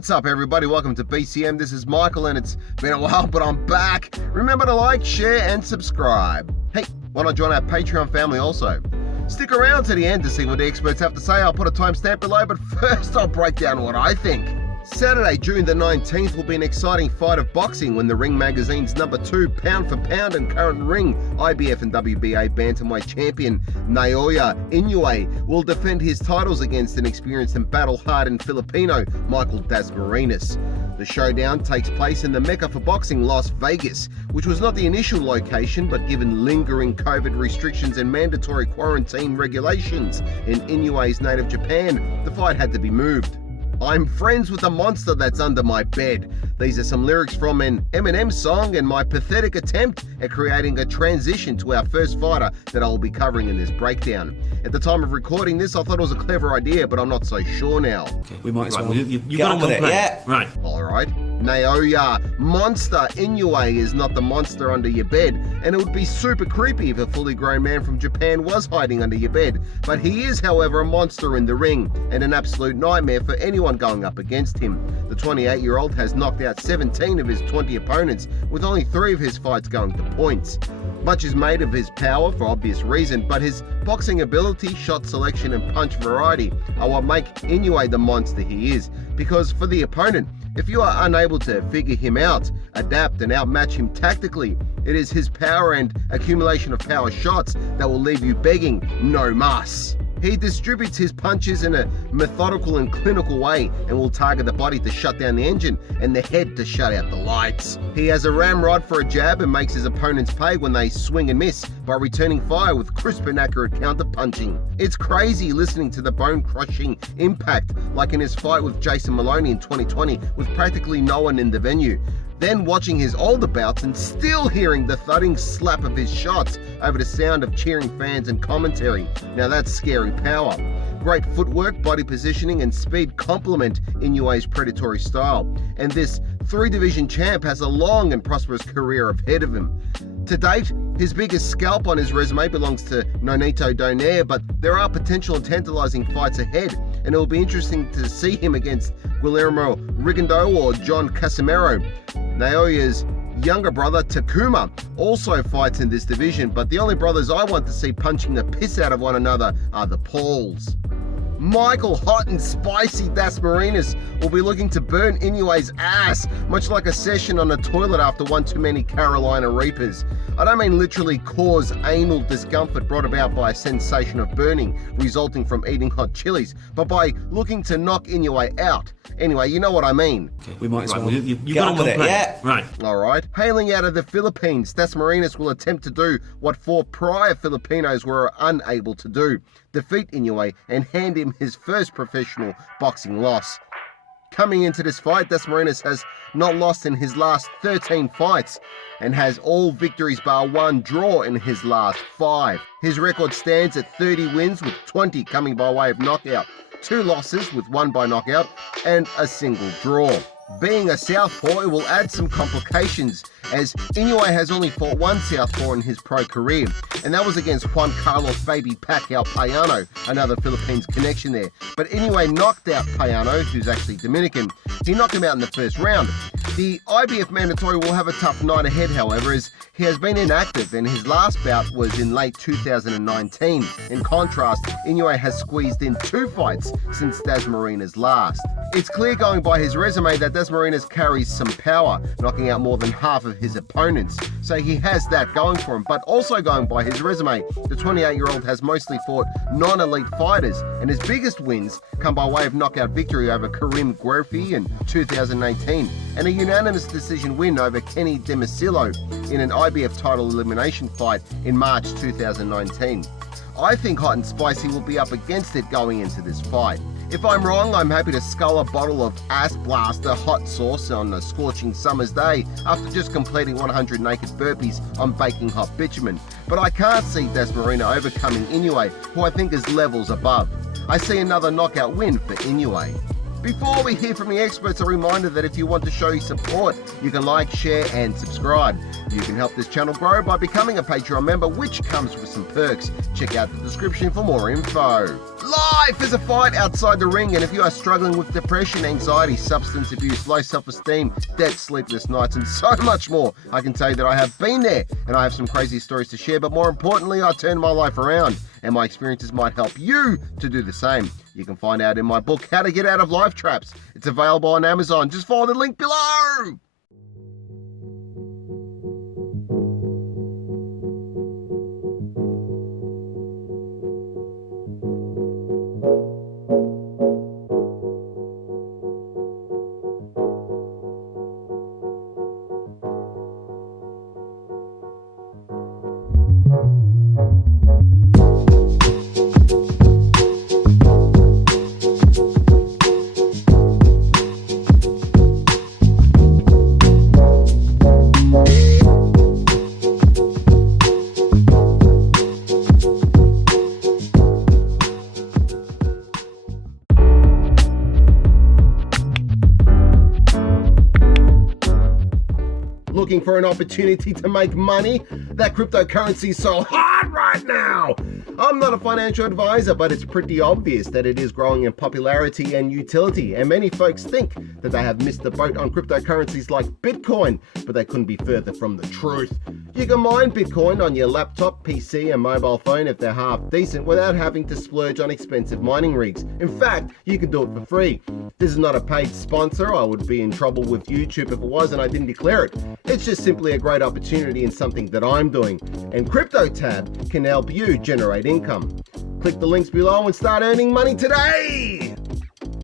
What's up, everybody? Welcome to BCM. This is Michael, and it's been a while, but I'm back. Remember to like, share, and subscribe. Hey, why not join our Patreon family also? Stick around to the end to see what the experts have to say. I'll put a timestamp below, but first I'll break down what I think. Saturday, June the 19th will be an exciting fight of boxing when the Ring Magazine's #2 pound for pound and current ring IBF and WBA bantamweight champion Naoya Inoue will defend his titles against an experienced and battle-hardened Filipino, Michael Dasmarinas. The showdown takes place in the Mecca for boxing, Las Vegas, which was not the initial location, but given lingering COVID restrictions and mandatory quarantine regulations in Inoue's native Japan, the fight had to be moved. I'm friends with the monster that's under my bed. These are some lyrics from an Eminem song and my pathetic attempt at creating a transition to our first fighter that I'll be covering in this breakdown. At the time of recording this, I thought it was a clever idea, but I'm not so sure now. Okay, we might as well. You got on with it, yeah? Right. Alright. Naoya Monster Inoue is not the monster under your bed, and it would be super creepy if a fully grown man from Japan was hiding under your bed. But he is, however, a monster in the ring, and an absolute nightmare for anyone going up against him. The 28-year-old has knocked out 17 of his 20 opponents, with only 3 of his fights going to points. Much is made of his power for obvious reason, but his boxing ability, shot selection, and punch variety are what make Inoue the monster he is. Because for the opponent, if you are unable to figure him out, adapt, and outmatch him tactically, it is his power and accumulation of power shots that will leave you begging no mas. He distributes his punches in a methodical and clinical way and will target the body to shut down the engine and the head to shut out the lights. He has a ramrod for a jab and makes his opponents pay when they swing and miss by returning fire with crisp and accurate counter punching. It's crazy listening to the bone-crushing impact like in his fight with Jason Maloney in 2020 with practically no one in the venue. Then watching his older bouts and still hearing the thudding slap of his shots over the sound of cheering fans and commentary. Now that's scary power. Great footwork, body positioning, and speed complement Inoue's predatory style. And this 3-division champ has a long and prosperous career ahead of him. To date, his biggest scalp on his resume belongs to Nonito Donaire, but there are potential and tantalizing fights ahead, and it will be interesting to see him against Guillermo Rigondeaux or John Casimero. Naoya's younger brother Takuma also fights in this division, but the only brothers I want to see punching the piss out of one another are the Pauls. Michael Hot and Spicy Dasmarinas will be looking to burn Inoue's ass, much like a session on a toilet after one too many Carolina Reapers. I don't mean literally cause anal discomfort brought about by a sensation of burning resulting from eating hot chilies, but by looking to knock Inoue out. Anyway, you know what I mean. Okay, we might as well. You got on with it, yeah? Right. Alright. Hailing out of the Philippines, Dasmarinas will attempt to do what 4 prior Filipinos were unable to do: defeat Inoue and hand him his first professional boxing loss. Coming into this fight, Dasmarinas has not lost in his last 13 fights and has all victories bar 1 draw in his last 5. His record stands at 30 wins with 20 coming by way of knockout, 2 losses with 1 by knockout, and a single draw. Being a southpaw, it will add some complications, as Inoue has only fought 1 southpaw in his pro career, and that was against Juan Carlos Baby Pacquiao Payano, another Philippines connection there. But Inoue knocked out Payano, who's actually Dominican. He knocked him out in the first round. The IBF mandatory will have a tough night ahead, however, as he has been inactive and his last bout was in late 2019. In contrast, Inoue has squeezed in 2 fights since Dasmarinas' last. It's clear going by his resume that Dasmarinas carries some power, knocking out more than half of his opponents. So he has that going for him, but also going by his resume, the 28-year-old has mostly fought non-elite fighters, and his biggest wins come by way of knockout victory over Karim Guerfi in 2018, and a unanimous decision win over Kenny Demasilo in an IBF title elimination fight in March 2019. I think Hot and Spicy will be up against it going into this fight. If I'm wrong, I'm happy to scull a bottle of Ass Blaster hot sauce on a scorching summer's day after just completing 100 naked burpees on baking hot bitumen. But I can't see Dasmarinas overcoming Inoue, who I think is levels above. I see another knockout win for Inoue. Before we hear from the experts, a reminder that if you want to show your support, you can like, share and subscribe. You can help this channel grow by becoming a Patreon member, which comes with some perks. Check out the description for more info. Life is a fight outside the ring, and if you are struggling with depression, anxiety, substance abuse, low self-esteem, debt, sleepless nights and so much more, I can tell you that I have been there and I have some crazy stories to share, but more importantly, I turned my life around and my experiences might help you to do the same. You can find out in my book, How to Get Out of Life Traps. It's available on Amazon. Just follow the link below. Looking for an opportunity to make money? That cryptocurrency is so hard right now. I'm not a financial advisor, but it's pretty obvious that it is growing in popularity and utility, and many folks think that they have missed the boat on cryptocurrencies like Bitcoin, but they couldn't be further from the truth. You can mine Bitcoin on your laptop, PC and mobile phone if they're half decent without having to splurge on expensive mining rigs. In fact, you can do it for free. This is not a paid sponsor. I would be in trouble with YouTube if it was and I didn't declare it. It's just simply a great opportunity and something that I'm doing. And CryptoTab can help you generate income. Click the links below and start earning money today!